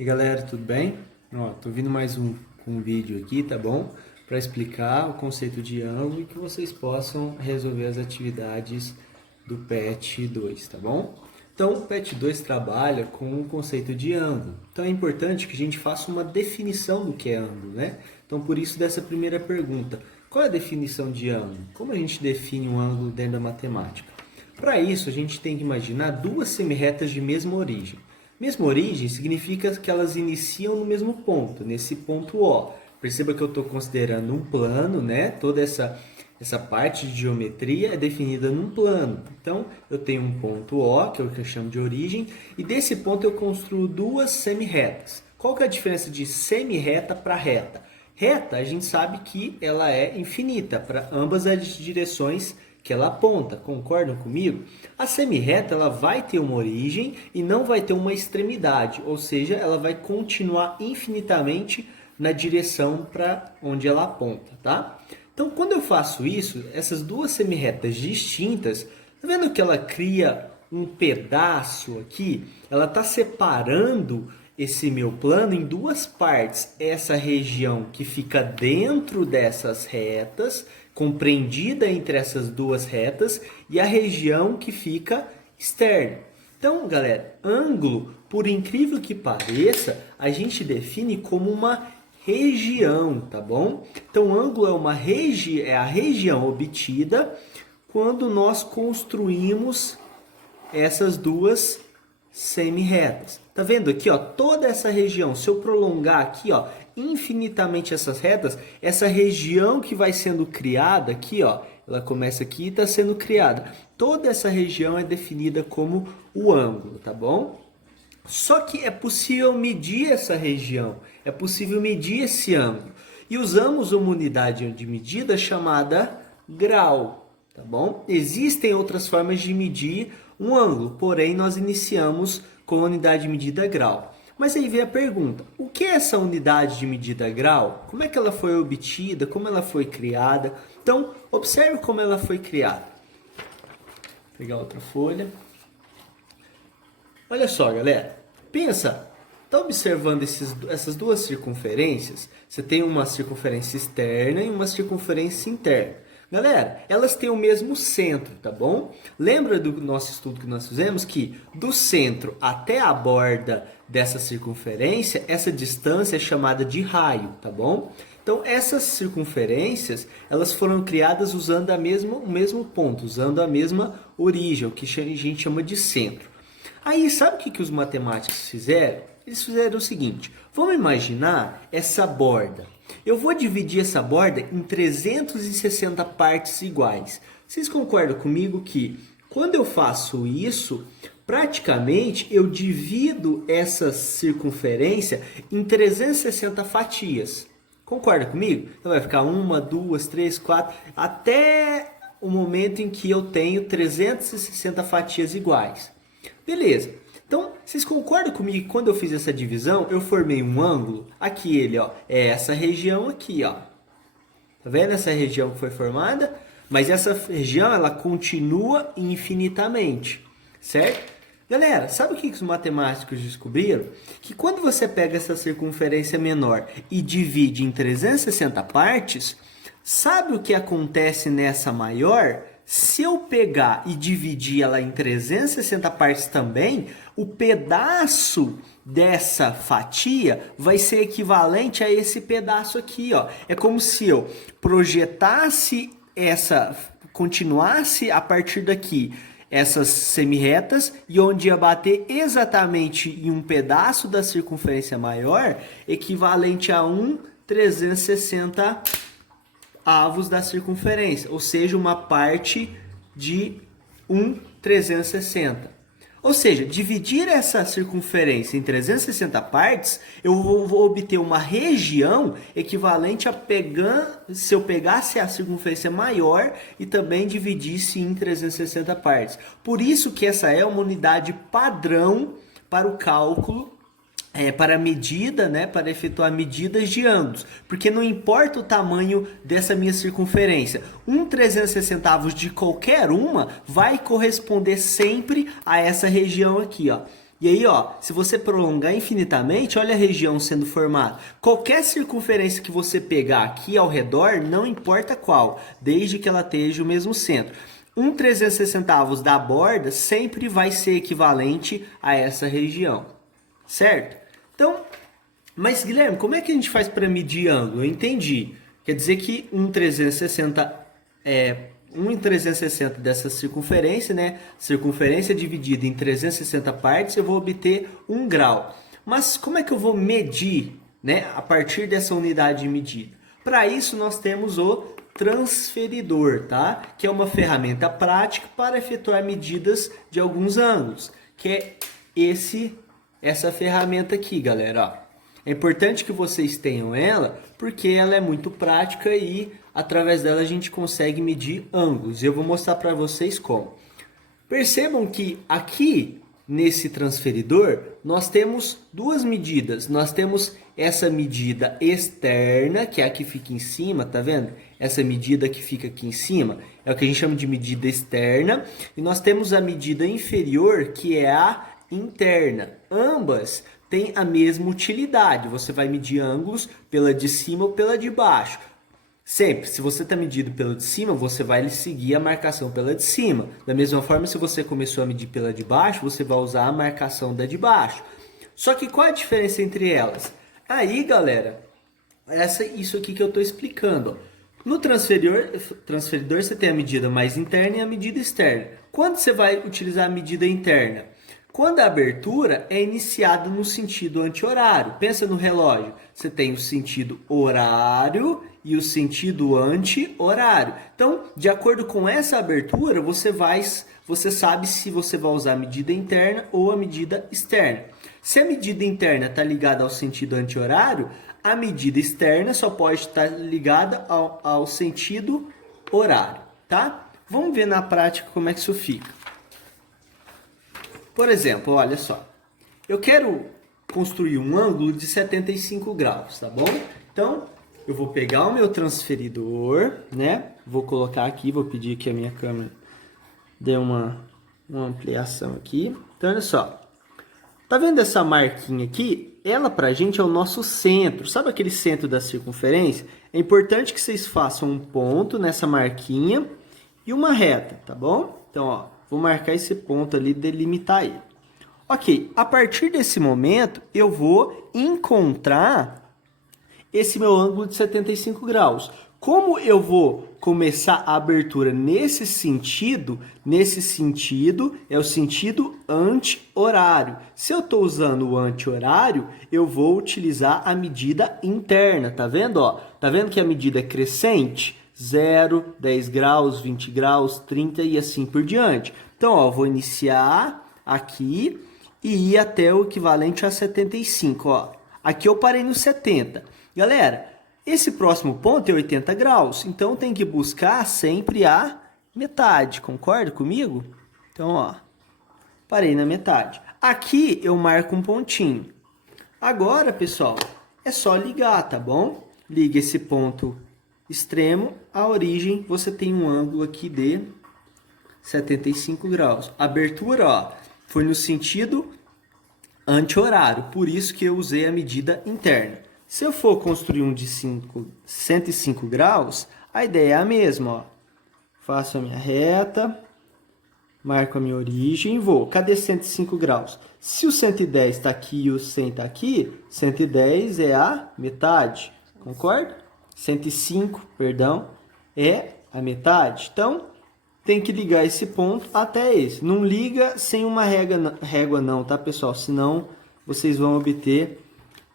E galera, tudo bem? Ó, tô vindo mais um vídeo aqui, tá bom? Para explicar o conceito de ângulo e que vocês possam resolver as atividades do PET 2, tá bom? Então, o PET 2 trabalha com o conceito de ângulo. Então, é importante que a gente faça uma definição do que é ângulo, né? Então, por isso dessa primeira pergunta. Qual é a definição de ângulo? Como a gente define um ângulo dentro da matemática? Para isso, a gente tem que imaginar duas semirretas de mesma origem. Mesma origem significa que elas iniciam no mesmo ponto, nesse ponto O. Perceba que eu estou considerando um plano, né? Toda essa parte de geometria é definida num plano. Então, eu tenho um ponto O, que é o que eu chamo de origem, e desse ponto eu construo duas semirretas. Qual que é a diferença de semirreta para reta? Reta, a gente sabe que ela é infinita para ambas as direções que ela aponta, concordam comigo? A semirreta ela vai ter uma origem e não vai ter uma extremidade, ou seja, ela vai continuar infinitamente na direção para onde ela aponta, tá? Então, quando eu faço isso, essas duas semirretas distintas, tá vendo que ela cria um pedaço aqui? Ela está separando esse meu plano em duas partes. Essa região que fica dentro dessas retas, compreendida entre essas duas retas, e a região que fica externa. Então, galera, ângulo, por incrível que pareça, a gente define como uma região, tá bom? Então, ângulo é a região obtida quando nós construímos essas duas semi-retas. Tá vendo aqui, ó, toda essa região, se eu prolongar aqui, ó, infinitamente essas retas, essa região que vai sendo criada aqui, ó, ela começa aqui e está sendo criada. Toda essa região é definida como o ângulo, tá bom? Só que é possível medir essa região, é possível medir esse ângulo. E usamos uma unidade de medida chamada grau, tá bom? Existem outras formas de medir um ângulo, porém nós iniciamos com a unidade de medida grau. Mas aí vem a pergunta, o que é essa unidade de medida grau? Como é que ela foi obtida? Como ela foi criada? Então, observe como ela foi criada. Vou pegar outra folha. Olha só, galera. Pensa, tá observando essas duas circunferências? Você tem uma circunferência externa e uma circunferência interna. Galera, elas têm o mesmo centro, tá bom? Lembra do nosso estudo que nós fizemos que do centro até a borda dessa circunferência, essa distância é chamada de raio, tá bom? Então, essas circunferências, elas foram criadas usando o mesmo ponto, usando a mesma origem, o que a gente chama de centro. Aí, sabe o que os matemáticos fizeram? Eles fizeram o seguinte, vamos imaginar essa borda. Eu vou dividir essa borda em 360 partes iguais. Vocês concordam comigo que quando eu faço isso, praticamente eu divido essa circunferência em 360 fatias. Concorda comigo? Então vai ficar 1, 2, 3, 4, até o momento em que eu tenho 360 fatias iguais. Beleza. Então, vocês concordam comigo que quando eu fiz essa divisão, eu formei um ângulo? Aqui ele, ó, é essa região aqui, ó. Tá vendo essa região que foi formada? Mas essa região, ela continua infinitamente, certo? Galera, sabe o que os matemáticos descobriram? Que quando você pega essa circunferência menor e divide em 360 partes, sabe o que acontece nessa maior? Se eu pegar e dividir ela em 360 partes também, o pedaço dessa fatia vai ser equivalente a esse pedaço aqui, ó. É como se eu projetasse continuasse a partir daqui essas semirretas e onde ia bater exatamente em um pedaço da circunferência maior, equivalente a 360 avos da circunferência, ou seja, uma parte de 360. Ou seja, dividir essa circunferência em 360 partes, eu vou obter uma região equivalente a se eu pegasse a circunferência maior e também dividisse em 360 partes. Por isso que essa é uma unidade padrão para o cálculo para a medida, né, para efetuar medidas de ângulos, porque não importa o tamanho dessa minha circunferência, 360 de qualquer uma vai corresponder sempre a essa região aqui, ó. E aí, ó, se você prolongar infinitamente, olha a região sendo formada. Qualquer circunferência que você pegar aqui ao redor, não importa qual, desde que ela esteja o mesmo centro. 1/360 da borda sempre vai ser equivalente a essa região, certo? Então, mas Guilherme, como é que a gente faz para medir ângulo? Eu entendi. Quer dizer que 1/360 é 1/360 dessa circunferência, né? Circunferência dividida em 360 partes, eu vou obter 1 grau. Mas como é que eu vou medir, né? A partir dessa unidade de medida? Para isso, nós temos o transferidor, tá? Que é uma ferramenta prática para efetuar medidas de alguns ângulos, que é essa ferramenta aqui, galera, ó. É importante que vocês tenham ela, porque ela é muito prática e através dela a gente consegue medir ângulos. Eu vou mostrar para vocês como. Percebam que aqui nesse transferidor nós temos duas medidas. Nós temos essa medida externa, que é a que fica em cima, tá vendo? Essa medida que fica aqui em cima é o que a gente chama de medida externa. E nós temos a medida inferior, que é a interna. Ambas têm a mesma utilidade. Você vai medir ângulos pela de cima ou pela de baixo. Sempre, se você está medindo pela de cima, você vai seguir a marcação pela de cima. Da mesma forma, se você começou a medir pela de baixo, você vai usar a marcação da de baixo. Só que qual é a diferença entre elas? Aí, galera, isso aqui que eu estou explicando. Ó. No transferidor, você tem a medida mais interna e a medida externa. Quando você vai utilizar a medida interna? Quando a abertura é iniciada no sentido anti-horário. Pensa no relógio. Você tem o sentido horário e o sentido anti-horário. Então, de acordo com essa abertura, você sabe se você vai usar a medida interna ou a medida externa. Se a medida interna está ligada ao sentido anti-horário, a medida externa só pode estar ligada ao sentido horário, tá? Vamos ver na prática como é que isso fica. Por exemplo, olha só, eu quero construir um ângulo de 75 graus, tá bom? Então, eu vou pegar o meu transferidor, né? Vou colocar aqui, vou pedir que a minha câmera dê uma ampliação aqui. Então, olha só, tá vendo essa marquinha aqui? Ela pra gente é o nosso centro, sabe aquele centro da circunferência? É importante que vocês façam um ponto nessa marquinha e uma reta, tá bom? Então, ó, vou marcar esse ponto ali, delimitar ele. Ok, a partir desse momento, eu vou encontrar esse meu ângulo de 75 graus. Como eu vou começar a abertura nesse sentido é o sentido anti-horário. Se eu estou usando o anti-horário, eu vou utilizar a medida interna, tá vendo? Ó, tá vendo que a medida é crescente? 0, 10 graus, 20 graus, 30 e assim por diante. Então, ó, vou iniciar aqui e ir até o equivalente a 75. Ó. Aqui eu parei no 70. Galera, esse próximo ponto é 80 graus, então tem que buscar sempre a metade. Concorda comigo? Então, ó, parei na metade. Aqui eu marco um pontinho. Agora, pessoal, é só ligar, tá bom? Liga esse ponto extremo, a origem, você tem um ângulo aqui de 75 graus. A abertura, ó, foi no sentido anti-horário, por isso que eu usei a medida interna. Se eu for construir um de 105 graus, a ideia é a mesma, ó. Faço a minha reta, marco a minha origem e vou. Cadê 105 graus? Se o 110 está aqui e o 100 está aqui, 110 é a metade, concorda? 105, perdão, é a metade. Então, tem que ligar esse ponto até esse. Não liga sem uma régua não, tá, pessoal? Senão, vocês vão obter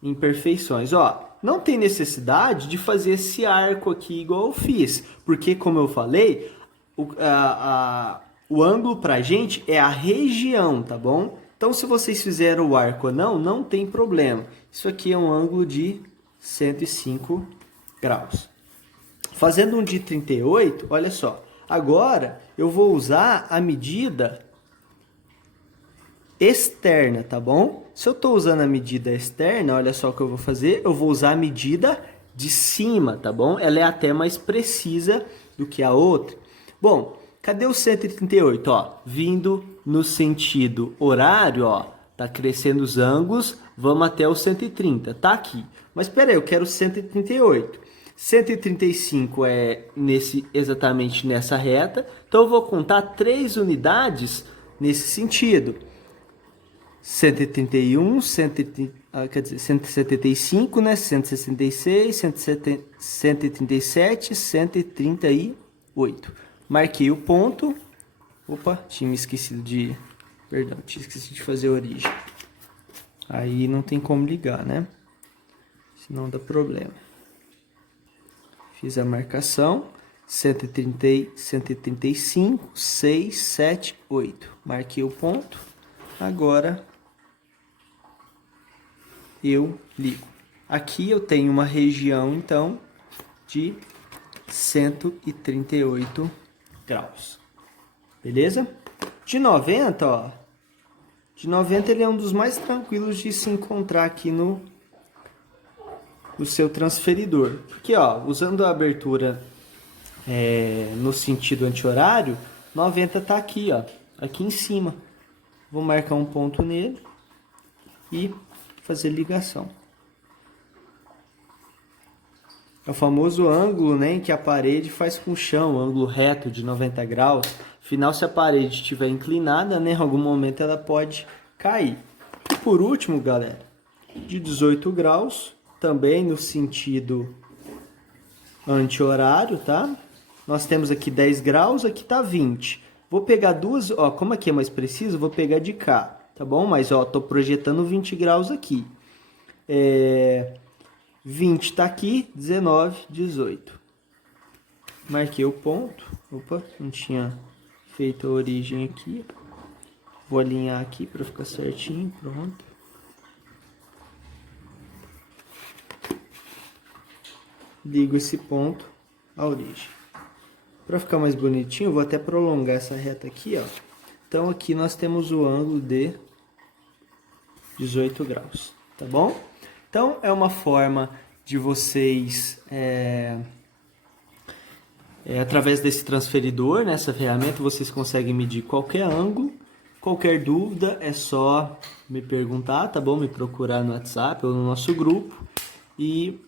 imperfeições. Ó, não tem necessidade de fazer esse arco aqui igual eu fiz. Porque, como eu falei, o ângulo pra gente é a região, tá bom? Então, se vocês fizeram o arco ou não, não tem problema. Isso aqui é um ângulo de 105 graus. Fazendo um de 38, olha só. Agora, eu vou usar a medida externa, tá bom? Se eu estou usando a medida externa, olha só o que eu vou fazer. Eu vou usar a medida de cima, tá bom? Ela é até mais precisa do que a outra. Bom, cadê o 138? Ó, vindo no sentido horário, ó. tá crescendo os ângulos, vamos até o 130, tá aqui. Mas espera aí, eu quero 138. 135 é exatamente nessa reta, então eu vou contar 3 unidades nesse sentido. 131, quer dizer, 175, né? 166, 137, 138. Marquei o ponto. Opa, tinha me esquecido de... Perdão, tinha esquecido de fazer a origem. Aí não tem como ligar, né? Senão dá problema. Fiz a marcação. 130, 135, 6, 7, 8. Marquei o ponto. Agora eu ligo. Aqui eu tenho uma região, então, de 138 graus. Beleza? De 90, ó. De 90 ele é um dos mais tranquilos de se encontrar aqui no seu transferidor. Porque, ó, usando a abertura no sentido anti-horário, 90 tá aqui, ó. Aqui em cima. Vou marcar um ponto nele e fazer ligação. É o famoso ângulo, né, que a parede faz com o chão, ângulo reto de 90 graus. Afinal, se a parede estiver inclinada, né, em algum momento ela pode cair. E por último, galera, de 18 graus, também no sentido anti-horário, tá? Nós temos aqui 10 graus, aqui tá 20. Vou pegar duas, ó, como aqui é mais preciso, vou pegar de cá, tá bom? Mas, ó, tô projetando 20 graus aqui. 20 tá aqui, 19, 18. Marquei o ponto. Opa, não tinha feito a origem aqui. Vou alinhar aqui para ficar certinho, pronto. Ligo esse ponto à origem. Para ficar mais bonitinho, eu vou até prolongar essa reta aqui, ó. Então aqui nós temos o ângulo de 18 graus, tá bom? Então é uma forma de vocês, através desse transferidor, nessa ferramenta, vocês conseguem medir qualquer ângulo. Qualquer dúvida é só me perguntar, tá bom? Me procurar no WhatsApp ou no nosso grupo. E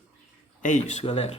é isso, galera.